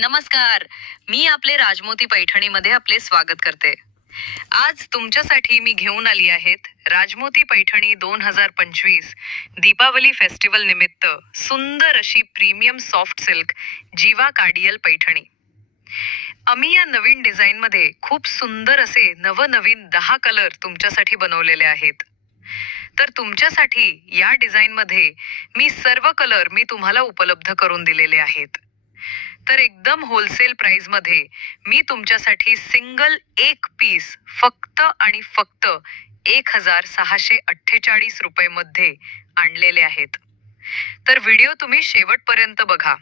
नमस्कार. मी आपले राजमोती पैठणीमध्ये आपले स्वागत करते. आज तुमच्यासाठी मी घेऊन आली आहेत राजमोती पैठणी 2025 दीपावली फेस्टिवल निमित्त सुंदर अशी प्रीमियम सॉफ्ट सिल्क जीवा कार्डियल पैठणी. आम्ही या नवीन डिझाईनमध्ये खूप सुंदर असे नवनवीन 10 कलर तुमच्यासाठी बनवलेले आहेत. तर तुमच्यासाठी या डिझाईनमध्ये सर्व कलर मी तुम्हाला उपलब्ध करून दिलेले आहेत. तर एकदम होलसेल प्राइस मध्ये मी तुमच्यासाठी सिंगल एक पीस फक्त आणि फक्त 1648 रुपये मध्ये आणलेले आहेत. तर व्हिडिओ तुम्ही शेवटपर्यंत बघा.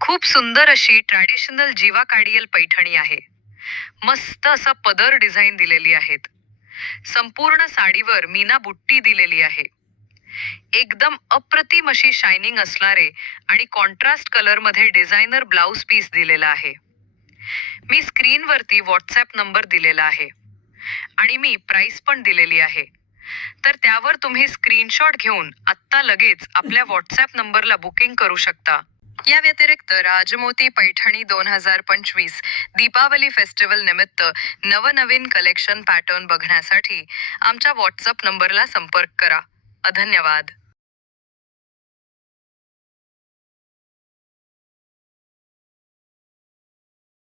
खूप सुंदर अशी ट्रॅडिशनल जीवा कार्डियल पैठणी आहे. मस्त असा पदर डिझाईन दिलेली आहेत. संपूर्ण साडीवर मीना बुट्टी दिलेली आहे. एकदम अप्रतिम अशी शायनिंग असणारे आणि कॉन्ट्रास्ट कलर मध्ये डिझायनर ब्लाउज पीस दिलेला आहे. मी स्क्रीनवरती व्हॉट्सॲप नंबर दिलेला आहे आणि मी प्राइस पण दिलेली आहे. तर त्यावर तुम्ही स्क्रीनशॉट घेऊन आत्ता लगेच आपल्या व्हॉट्सॲप नंबरला बुकिंग करू शकता. या व्यतिरिक्त राजमोती पैठणी 2025 दीपावली फेस्टिवल निमित्त नवनवीन कलेक्शन पॅटर्न बघण्यासाठी आमच्या व्हॉट्सअप नंबरला संपर्क करा. धन्यवाद.